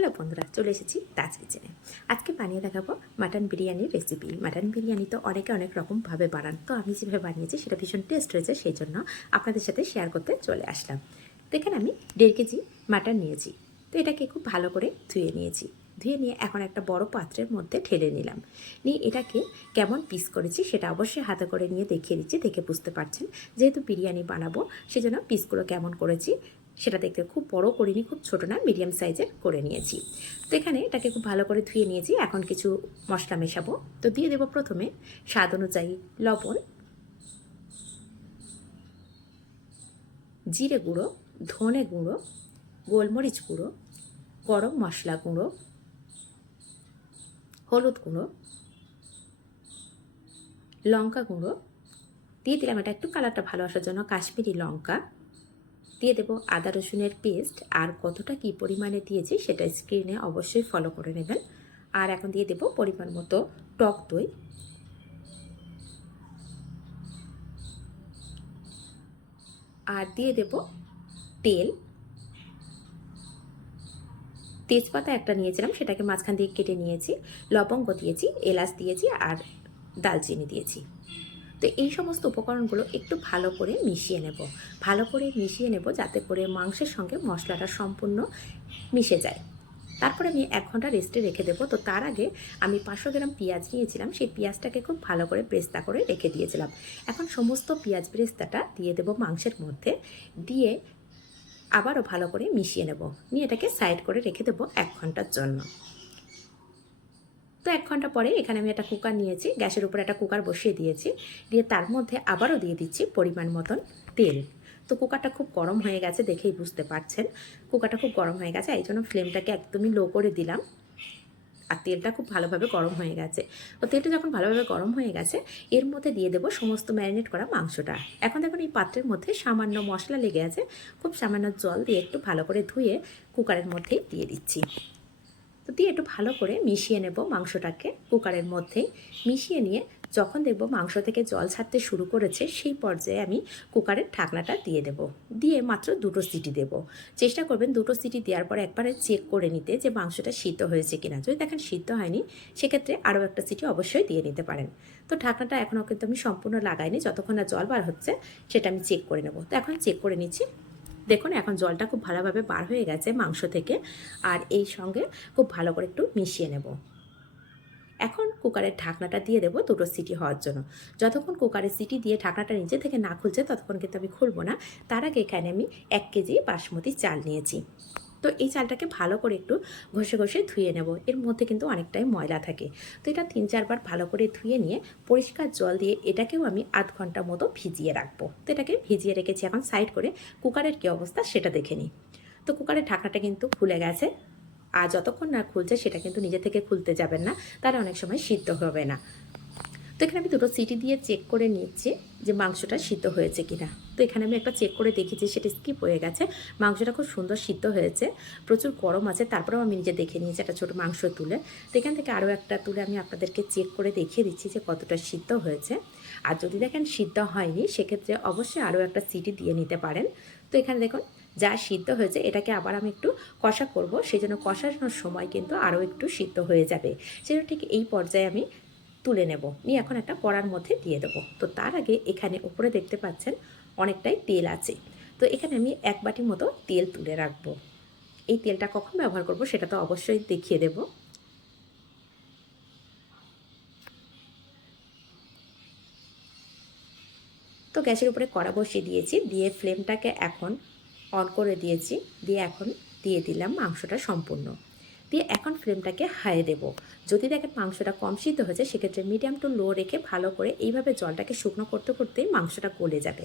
Hello বন্ধুরা, চলে এসেছি তাজ কিচেনে আজকে বানিয়ে দেখাবো মাটন বিরিয়ানির রেসিপি মাটন বিরিয়ানি তো অনেকে অনেক রকমভাবে বানান। তো আমি যেভাবে বানিয়েছি সেটা ভীষণ টেস্ট হয়েছে সেই জন্য আপনাদের সাথে শেয়ার করতে চলে আসলাম। তো এখানে আমি দেড় কেজি মাটন নিয়েছি। তো এটাকে খুব ভালো করে ধুয়ে নিয়েছি। ধুয়ে নিয়ে এখন একটা বড় পাত্রের মধ্যে ঢেলে নিলাম। নিয়ে এটাকে কেমন পিস করেছি সেটা অবশ্যই হাতে করে নিয়ে দেখিয়ে দিচ্ছি, দেখে বুঝতে পারছেন। যেহেতু বিরিয়ানি বানাবো, সেজন্য পিসগুলো কেমন করেছি সেটা দেখতে খুব বড় করিনি, খুব ছোট না মিডিয়াম সাইজের করে নিয়েছি। তো এখানে এটাকে খুব ভালো করে ধুয়ে নিয়েছি, এখন কিছু মশলা মেশাবো। তো দিয়ে দেবো প্রথমে স্বাদ অনুযায়ী লবণ, জিরে গুঁড়ো, ধনে গুঁড়ো, গোলমরিচ গুঁড়ো, গরম মশলা গুঁড়ো, হলুদ গুঁড়ো, লঙ্কা গুঁড়ো। দিয়ে দিলাম এটা একটু কালারটা ভালো আসার জন্য কাশ্মীরি লঙ্কা। দিয়ে দেবো আদা রসুনের পেস্ট। আর কতটা কী পরিমাণে দিয়েছি সেটা স্ক্রিনে অবশ্যই ফলো করে নেবেন। আর এখন দিয়ে দেবো পরিমাণ মতো টক দই। আর দিয়ে দেব তেল। তেজপাতা একটা নিয়েছিলাম, সেটাকে মাঝখান দিয়ে কেটে নিয়েছি। লবঙ্গ দিয়েছি, এলাচ দিয়েছি আর দালচিনি দিয়েছি। তো এই সমস্ত উপকরণগুলো একটু ভালো করে মিশিয়ে নেব। ভালো করে মিশিয়ে নেব যাতে করে মাংসের সঙ্গে মশলাটা সম্পূর্ণ মিশে যায়। তারপরে আমি এক ঘণ্টা রেস্টে রেখে দেবো। তো তার আগে আমি পাঁচশো গ্রাম পেঁয়াজ নিয়েছিলাম। সেই পেঁয়াজটাকে খুব ভালো করে ব্রেস্তা করে রেখে দিয়েছিলাম। এখন সমস্ত পেঁয়াজ ব্রেস্তাটা দিয়ে দেবো মাংসের মধ্যে। দিয়ে আবারও ভালো করে মিশিয়ে নেব। নিয়ে এটাকে সাইড করে রেখে দেবো এক ঘণ্টার জন্য। তো এক ঘণ্টা পরে এখানে আমি একটা কুকার নিয়েছি। গ্যাসের উপরে একটা কুকার বসিয়ে দিয়েছি। দিয়ে তার মধ্যে আবারও দিয়ে দিচ্ছি পরিমাণ মতন তেল। তো কুকারটা খুব গরম হয়ে গেছে দেখেই বুঝতে পারছেন। কুকারটা খুব গরম হয়ে গেছে, এই জন্য ফ্লেমটাকে একদমই লো করে দিলাম। আর তেলটা খুব ভালোভাবে গরম হয়ে গেছে। তো তেলটা যখন ভালোভাবে গরম হয়ে গেছে, এর মধ্যে দিয়ে দেবো সমস্ত ম্যারিনেট করা মাংসটা। এখন দেখুন এই পাত্রের মধ্যে সামান্য মশলা লেগে আছে। খুব সামান্য জল দিয়ে একটু ভালো করে ধুয়ে কুকারের মধ্যেই দিয়ে দিচ্ছি। তো দিয়ে একটু ভালো করে মিশিয়ে নেব মাংসটাকে কুকারের মধ্যেই। মিশিয়ে নিয়ে যখন দেখব মাংস থেকে জল ছাড়তে শুরু করেছে, সেই পর্যায়ে আমি কুকারের ঢাকনাটা দিয়ে দেব। দিয়ে মাত্র দুটো সিটি দেব। চেষ্টা করবেন দুটো সিটি দেওয়ার পর একবারে চেক করে নিতে যে মাংসটা সিদ্ধ হয়েছে কিনা। যদি দেখেন সিদ্ধ হয়নি, সেক্ষেত্রে আরও একটা সিটি অবশ্যই দিয়ে নিতে পারেন। তো ঢাকনাটা এখনও কিন্তু আমি সম্পূর্ণ লাগাইনি, যতক্ষণ না জল বার হচ্ছে, সেটা আমি চেক করে নেব। তো এখন চেক করে নিচ্ছি দেখুন, এখন জলটা খুব ভালোভাবে বার হয়ে গেছে মাংস থেকে। আর এই সঙ্গে খুব ভালো করে একটু মিশিয়ে নেব। এখন কুকারের ঢাকনাটা দিয়ে দেবো দুটো সিটি হওয়ার জন্য। যতক্ষণ কুকারের সিটি দিয়ে ঢাকনাটা নিচে থেকে না খুলছে, ততক্ষণ কিন্তু আমি খুলবো না। তার আগে এখানে আমি এক কেজি বাসমতি চাল নিয়েছি। তো এই চালটাকে ভালো করে একটু ঘষে ঘষে ধুয়ে নেব। এর মধ্যে কিন্তু অনেকটাই ময়লা থাকে। তো এটা তিন চারবার ভালো করে ধুয়ে নিয়ে পরিষ্কার জল দিয়ে এটাকেও আমি আধ ঘণ্টা মতো ভিজিয়ে রাখব। তো এটাকে ভিজিয়ে রেখেছি এখন সাইড করে কুকারের কী অবস্থা সেটা দেখে নিই। তো কুকারের ঢাকনাটা কিন্তু খুলে গেছে। আর যতক্ষণ না খুলছে সেটা কিন্তু নিজে থেকে খুলতে যাবেন না। তাহলে অনেক সময় সিদ্ধ হবে না। তো এখানে আমি দুটো সিটি দিয়ে চেক করে নিচ্ছি যে মাংসটা সিদ্ধ হয়েছে কিনা। তো এখানে আমি একটা চেক করে দেখেছি, সেটা স্কিপ হয়ে গেছে। মাংসটা খুব সুন্দর সিদ্ধ হয়েছে, প্রচুর গরম আছে, তারপরেও আমি নিজে দেখে নিয়েছি একটা ছোটো মাংস তুলে। তো এখান থেকে আরও একটা তুলে আমি আপনাদেরকে চেক করে দেখিয়ে দিচ্ছি যে কতটা সিদ্ধ হয়েছে। আর যদি দেখেন সিদ্ধ হয়নি, সেক্ষেত্রে অবশ্যই আরও একটা সিটি দিয়ে নিতে পারেন। তো এখানে দেখুন, যা সিদ্ধ হয়েছে, এটাকে আবার আমি একটু কষা করব। সেই জন্য কষানোর সময় কিন্তু আরও একটু সিদ্ধ হয়ে যাবে। সেজন্য ঠিক এই পর্যায়ে আমি তুলে নেব। নিয়ে এখন একটা কড়ার মধ্যে দিয়ে দেবো। তো তার আগে এখানে উপরে দেখতে পাচ্ছেন অনেকটাই তেল আছে। তো এখানে আমি এক বাটির মতো তেল তুলে রাখব। এই তেলটা কখন ব্যবহার করব সেটা তো অবশ্যই দেখিয়ে দেব। তো গ্যাসের উপরে কড়া বসিয়ে দিয়েছি। দিয়ে ফ্লেমটাকে এখন অন করে দিয়েছি। দিয়ে এখন দিয়ে দিলাম মাংসটা সম্পূর্ণ। দিয়ে এখন ফ্লেমটাকে হাই দেব। যদি দেখেন মাংসটা কম সিদ্ধ হয়েছে, সেক্ষেত্রে মিডিয়াম টু লো রেখে ভালো করে এইভাবে জলটাকে শুকনো করতে করতেই মাংসটা গলে যাবে।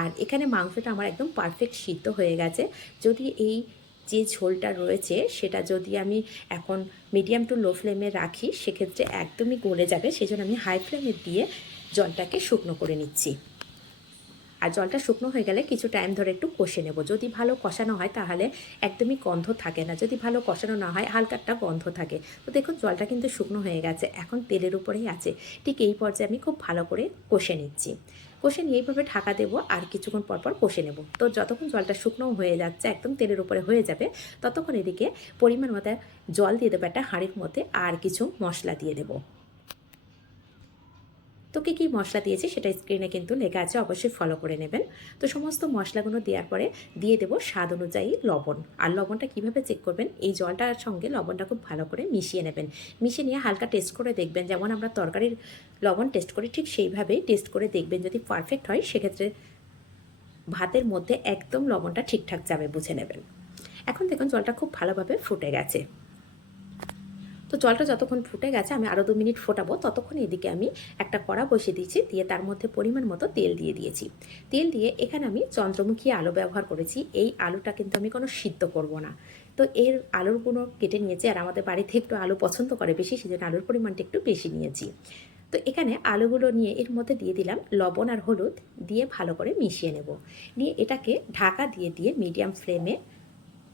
আর এখানে মাংসটা আমার একদম পারফেক্ট সিদ্ধ হয়ে গেছে। যদি এই যে ঝোলটা রয়েছে, সেটা যদি আমি এখন মিডিয়াম টু লো ফ্লেমে রাখি, সেক্ষেত্রে একদমই গলে যাবে। সেই জন্য আমি হাই ফ্লেমে দিয়ে জলটাকে শুকনো করে নিচ্ছি। আর জলটা শুকনো হয়ে গেলে কিছু টাইম ধরে একটু কষে নেব। যদি ভালো কষানো হয় তাহলে একদমই গন্ধ থাকে না। যদি ভালো কষানো না হয়, হালকা একটা গন্ধ থাকে। তো দেখুন, জলটা কিন্তু শুকনো হয়ে গেছে। এখন তেলের উপরেই আছে। ঠিক এই পর্যায়ে আমি খুব ভালো করে কষে নিচ্ছি। কষে নিয়ে এইভাবে ঢাকা দেবো আর কিছুক্ষণ পর পর কষে নেব। তো যতক্ষণ জলটা শুকনো হয়ে যাচ্ছে, একদম তেলের উপরে হয়ে যাবে, ততক্ষণ এদিকে পরিমাণ মতো জল দিয়ে দেবো একটা হাঁড়ির মধ্যে আর কিছু মশলা দিয়ে দেবো। তো কী কী মশলা দিয়েছি সেটা স্ক্রিনে কিন্তু লেখা আছে, অবশ্যই ফলো করে নেবেন। তো সমস্ত মশলাগুলো দেওয়ার পরে দিয়ে দেবো স্বাদ অনুযায়ী লবণ। আর লবণটা কীভাবে চেক করবেন? এই জলটার সঙ্গে লবণটা খুব ভালো করে মিশিয়ে নেবেন। মিশিয়ে নিয়ে হালকা টেস্ট করে দেখবেন। যেমন আমরা তরকারির লবণ টেস্ট করি, ঠিক সেইভাবেই টেস্ট করে দেখবেন যদি পারফেক্ট হয়, সেক্ষেত্রে ভাতের মধ্যে একদম লবণটা ঠিকঠাক যাবে, বুঝে নেবেন। এখন দেখুন জলটা খুব ভালোভাবে ফুটে গেছে। তো জলটা যতক্ষণ ফুটে গেছে আমি আরও দু মিনিট ফোটাবো, ততক্ষণ এদিকে আমি একটা কড়া বসিয়ে দিয়েছি, দিয়ে তার মধ্যে পরিমাণ মতো তেল দিয়ে দিয়েছি। তেল দিয়ে এখানে আমি চন্দ্রমুখী আলু ব্যবহার করেছি, এই আলুটা কিন্তু আমি কোনো সিদ্ধ করব না। তো এর আলুরগুলো কেটে নিয়েছি, আর আমাদের বাড়িতে একটু আলু পছন্দ করে বেশি, সেজন্য আলুর পরিমাণটা একটু বেশি নিয়েছি। তো এখানে আলুগুলো নিয়ে এর মধ্যে দিয়ে দিলাম লবণ আর হলুদ, দিয়ে ভালো করে মিশিয়ে নেব। নিয়ে এটাকে ঢাকা দিয়ে দিয়ে মিডিয়াম ফ্লেমে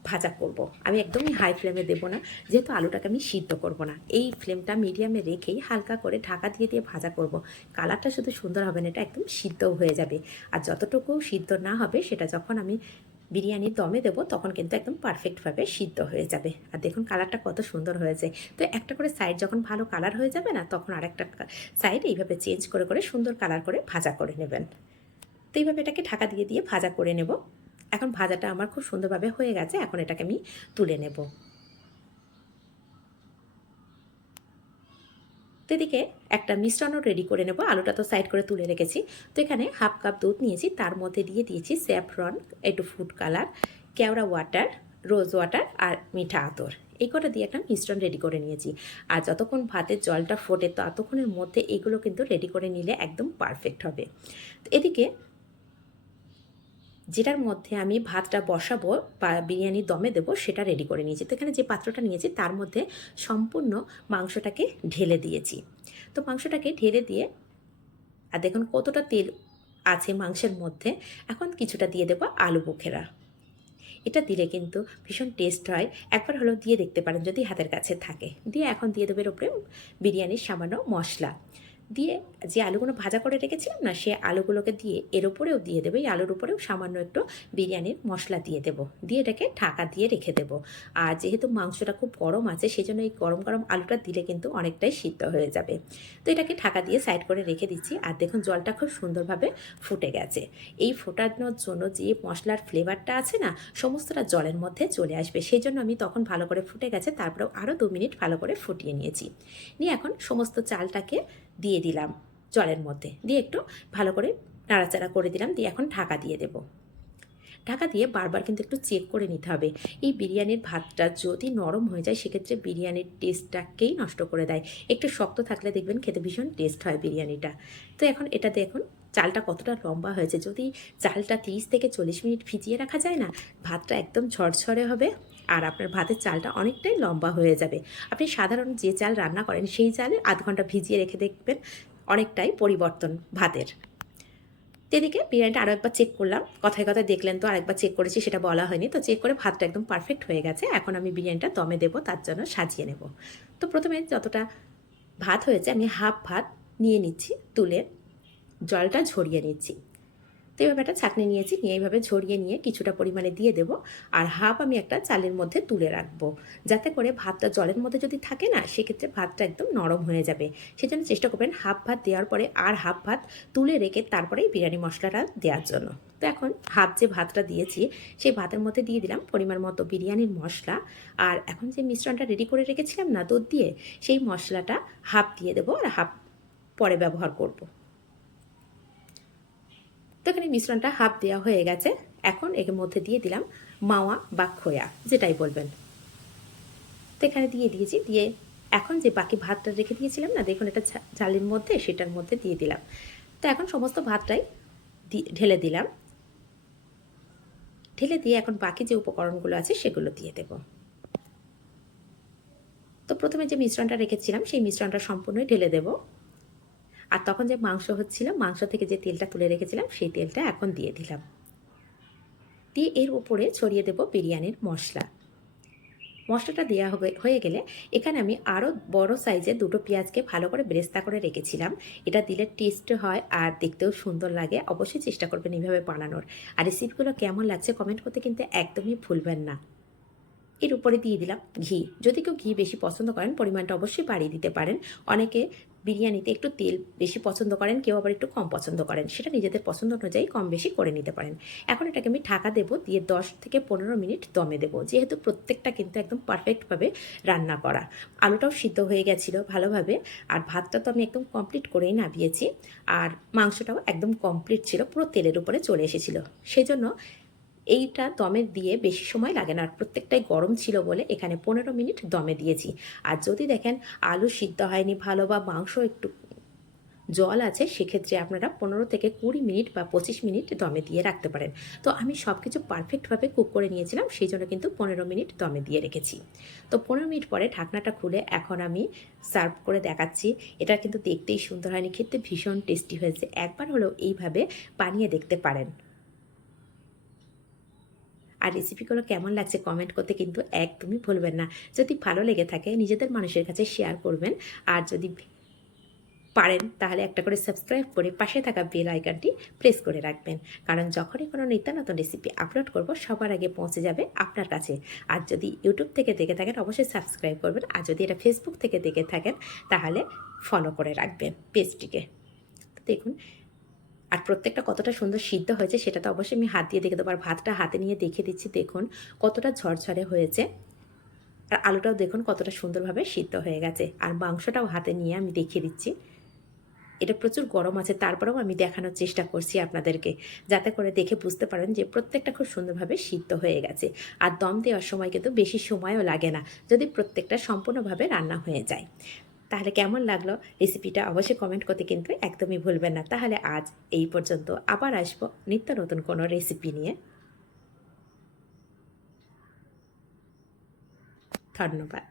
ভাজা করব। আমি একদমই হাই ফ্লেমে দেবো না, যেহেতু আলুটাকে আমি সিদ্ধ করব না। এই ফ্লেমটা মিডিয়ামে রেখেই হালকা করে ঢাকা দিয়ে দিয়ে ভাজা করব। কালারটা শুধু সুন্দর হবে না, এটা একদম সিদ্ধও হয়ে যাবে। আর যতটুকু সিদ্ধ না হবে, সেটা যখন আমি বিরিয়ানি দমে দেবো, তখন কিন্তু একদম পারফেক্টভাবে সিদ্ধ হয়ে যাবে। আর দেখুন কালারটা কত সুন্দর হয়েছে। তো একটা করে সাইড যখন ভালো কালার হয়ে যাবে না, তখন আরেকটা সাইড এইভাবে চেঞ্জ করে করে সুন্দর কালার করে ভাজা করে নেবেন। তো এইভাবে এটাকে ঢাকা দিয়ে দিয়ে ভাজা করে নেব। এখন ভাজাটা আমার খুব সুন্দরভাবে হয়ে গেছে, এখন এটাকে আমি তুলে নেব। তো এদিকে একটা মিশ্রণও রেডি করে নেব, আলুটা তো সাইড করে তুলে রেখেছি। তো এখানে হাফ কাপ দুধ নিয়েছি, তার মধ্যে দিয়ে দিয়েছি স্যাফরন একটু food colour kewra water rose water আর মিঠা আতর। এই কটা দিয়ে একটা মিশ্রণ রেডি করে নিয়েছি। আর যতক্ষণ ভাতের জলটা ফোটে, ততক্ষণের মধ্যে এইগুলো কিন্তু রেডি করে নিলে একদম পারফেক্ট হবে। এদিকে যেটার মধ্যে আমি ভাতটা বসাবো বা বিরিয়ানি দমে দেবো, সেটা রেডি করে নিয়েছি। তো এখানে যে পাত্রটা নিয়েছি, তার মধ্যে সম্পূর্ণ মাংসটাকে ঢেলে দিয়েছি। তো মাংসটাকে ঢেলে দিয়ে, আর দেখুন কতটা তেল আছে মাংসের মধ্যে, এখন কিছুটা দিয়ে দেবো আলু বুখেরা এটা দিলে কিন্তু ভীষণ টেস্ট হয়। একবার হলেও দিয়ে দেখতে পারেন যদি হাতের কাছে থাকে। দিয়ে এখন দিয়ে দেবে এর উপরে বিরিয়ানির সামান্য মশলা। দিয়ে যে আলুগুলো ভাজা করে রেখেছিলাম না, সে আলুগুলোকে দিয়ে এর উপরেও দিয়ে দেবো, এই আলুর উপরেও সামান্য একটু বিরিয়ানির মশলা দিয়ে দেবো। দিয়ে এটাকে ঢাকা দিয়ে রেখে দেবো। আর যেহেতু মাংসটা খুব গরম আছে সেই জন্য এই গরম গরম আলুটা দিলে কিন্তু অনেকটাই সিদ্ধ হয়ে যাবে। তো এটাকে ঢাকা দিয়ে সাইড করে রেখে দিচ্ছি। আর দেখুন, জলটা খুব সুন্দরভাবে ফুটে গেছে। এই ফোটানোর জন্য যে মশলার ফ্লেভারটা আছে না, সমস্তটা জলের মধ্যে চলে আসবে। সেই জন্য আমি তখন ভালো করে ফুটে গেছে, তারপরেও আরও দু মিনিট ভালো করে ফুটিয়ে নিয়েছি। নিয়ে এখন সমস্ত চালটাকে দিয়ে দিলাম জলের মধ্যে। দিয়ে একটু ভালো করে নাড়াচাড়া করে দিলাম, দিয়ে এখন ঢাকা দিয়ে দেব। ঢাকা দিয়ে বারবার কিন্তু একটু চেক করে নিতে হবে। এই বিরিয়ানির ভাতটা যদি নরম হয়ে যায়, সেক্ষেত্রে বিরিয়ানির টেস্টটাকেই নষ্ট করে দেয়। একটু শক্ত থাকলে দেখবেন খেতে ভীষণ টেস্ট হয় বিরিয়ানিটা। তো এখন এটা দেখুন, চালটা কতটা লম্বা হয়েছে। যদি চালটা তিরিশ থেকে চল্লিশ মিনিট ভিজিয়ে রাখা যায় না, ভাতটা একদম ঝরঝরে হবে। আর আপনার ভাতের চালটা অনেকটাই লম্বা হয়ে যাবে। আপনি সাধারণ যে চাল রান্না করেন, সেই চালে আধ ঘণ্টা ভিজিয়ে রেখে দেখবেন অনেকটাই পরিবর্তন ভাতের। এদিকে বিরিয়ানিটা আরও একবার চেক করলাম। কথায় কথায় দেখলেন তো, আরেকবার চেক করেছি, সেটা বলা হয়নি। তো চেক করে ভাতটা একদম পারফেক্ট হয়ে গেছে। এখন আমি বিরিয়ানিটা দমে দেবো, তার জন্য সাজিয়ে নেব। তো প্রথমে যতটা ভাত হয়েছে, আমি হাফ ভাত নিয়ে নিচ্ছি, তুলে জলটা ঝরিয়ে নিচ্ছি। তো এইভাবে একটা ছাঁকনি নিয়েছি, নিয়ে এইভাবে ঝরিয়ে নিয়ে কিছুটা পরিমাণে দিয়ে দেব। আর হাফ আমি একটা চালের মধ্যে তুলে রাখব। যাতে করে ভাতটা জলের মধ্যে যদি থাকে না, সেক্ষেত্রে ভাতটা একদম নরম হয়ে যাবে। সেজন্য চেষ্টা করবেন হাফ ভাত দেওয়ার পরে আর হাফ ভাত তুলে রেখে তারপরেই বিরিয়ানি মশলাটা দেওয়ার জন্য। তো এখন হাফ যে ভাতটা দিয়েছি, সেই ভাতের মধ্যে দিয়ে দিলাম পরিমাণ মতো বিরিয়ানির মশলা। আর এখন যে মিশ্রণটা রেডি করে রেখেছিলাম না, দুধ দিয়ে, সেই মশলাটা হাফ দিয়ে দেবো আর হাফ পরে ব্যবহার করব। তো এখানে মিশ্রণটা হাফ দেওয়া হয়ে গেছে। এখন এর মধ্যে দিয়ে দিলাম মাওয়া বা খোয়া, যেটাই বলবেন। তো এখানে দিয়ে দিয়েছি, দিয়ে এখন যে বাকি ভাতটা রেখে দিয়েছিলাম না, দেখুন এটা জালির মধ্যে, সেটার মধ্যে দিয়ে দিলাম। তো এখন সমস্ত ভাতটাই ঢেলে দিলাম। ঢেলে দিয়ে এখন বাকি যে উপকরণগুলো আছে, সেগুলো দিয়ে দেব। তো প্রথমে যে মিশ্রণটা রেখেছিলাম, সেই মিশ্রণটা সম্পূর্ণই ঢেলে দেবো। আর তখন যে মাংস হচ্ছিল, মাংস থেকে যে তেলটা তুলে রেখেছিলাম, সেই তেলটা এখন দিয়ে দিলাম। দিয়ে এর উপরে ছড়িয়ে দেব বিরিয়ানির মশলা। মশলাটা দেওয়া হবে হয়ে গেলে এখানে আমি আরও বড় সাইজের দুটো পেঁয়াজকে ভালো করে ব্রেস্তা করে রেখেছিলাম। এটা দিলে টেস্ট হয় আর দেখতেও সুন্দর লাগে। অবশ্যই চেষ্টা করবেন এইভাবে বানানোর। আর রেসিপিগুলো কেমন লাগছে কমেন্ট করতে কিন্তু একদমই ভুলবেন না। এর উপরে দিয়ে দিলাম ঘি। যদি কেউ ঘি বেশি পছন্দ করেন, পরিমাণটা অবশ্যই বাড়িয়ে দিতে পারেন। অনেকে বিরিয়ানিতে একটু তেল বেশি পছন্দ করেন, কেউ আবার একটু কম পছন্দ করেন। সেটা নিজেদের পছন্দ অনুযায়ী কম বেশি করে নিতে পারেন। এখন এটাকে আমি ঢাকা দেবো, দিয়ে দশ থেকে পনেরো মিনিট দমে দেবো। যেহেতু প্রত্যেকটা কিন্তু একদম পারফেক্টভাবে রান্না করা। আলুটাও সিদ্ধ হয়ে গেছিল ভালোভাবে, আর ভাতটা তো আমি একদম কমপ্লিট করেই নামিয়েছি। আর মাংসটাও একদম কমপ্লিট ছিল, পুরো তেলের উপরে চলে এসেছিল। সেই জন্য এইটা দমে দিয়ে বেশি সময় লাগে না। আর প্রত্যেকটাই গরম ছিল বলে এখানে পনেরো মিনিট দমে দিয়েছি। আর যদি দেখেন আলু সিদ্ধ হয়নি ভালো বা মাংস একটু জল আছে, সেক্ষেত্রে আপনারা পনেরো থেকে কুড়ি মিনিট বা পঁচিশ মিনিট দমে দিয়ে রাখতে পারেন। তো আমি সব কিছু পারফেক্টভাবে কুক করে নিয়েছিলাম, সেই জন্য কিন্তু পনেরো মিনিট দমে দিয়ে রেখেছি। তো পনেরো মিনিট পরে ঢাকনাটা খুলে এখন আমি সার্ভ করে দেখাচ্ছি। এটা কিন্তু দেখতেই সুন্দর হয়নি, খেতে ভীষণ টেস্টি হয়েছে। একবার হলেও এইভাবে বানিয়ে দেখতে পারেন। আর রেসিপিগুলো কেমন লাগছে কমেন্ট করতে কিন্তু একদমই ভুলবেন না। যদি ভালো লেগে থাকে, নিজেদের মানুষের কাছে শেয়ার করবেন। আর যদি পারেন, তাহলে একটা করে সাবস্ক্রাইব করে পাশে থাকা বেল আইকনটি প্রেস করে রাখবেন। কারণ যখনই কোনো নিত্য নতুন রেসিপি আপলোড করব, সবার আগে পৌঁছে যাবে আপনার কাছে। আর যদি ইউটিউব থেকে দেখে থাকেন, অবশ্যই সাবস্ক্রাইব করবেন। আর যদি এটা ফেসবুক থেকে দেখে থাকেন, তাহলে ফলো করে রাখবেন পেজটিকে দেখুন আর প্রত্যেকটা কতটা সুন্দর সিদ্ধ হয়েছে সেটা তো অবশ্যই আমি হাত দিয়ে দেখে দেবো। আর ভাতটা হাতে নিয়ে দেখে দিচ্ছি, দেখুন কতটা ঝরঝরে হয়েছে। আর আলুটাও দেখুন কতটা সুন্দরভাবে সিদ্ধ হয়ে গেছে। আর মাংসটাও হাতে নিয়ে আমি দেখিয়ে দিচ্ছি। এটা প্রচুর গরম আছে, তারপরেও আমি দেখানোর চেষ্টা করছি আপনাদেরকে। যাতে করে দেখে বুঝতে পারেন যে প্রত্যেকটা খুব সুন্দরভাবে সিদ্ধ হয়ে গেছে। আর দম দেওয়ার সময় কিন্তু বেশি সময়ও লাগে না, যদি প্রত্যেকটা সম্পূর্ণভাবে রান্না হয়ে যায়। তাহলে কেমন লাগল? রেসিপিটা অবশ্যই কমেন্ট করতে কিন্তু একদমই ভুলবেন না। তাহলে আজ এই পর্যন্ত আবার আসব নিত্য নতুন কোনো রেসিপি নিয়ে। ধন্যবাদ।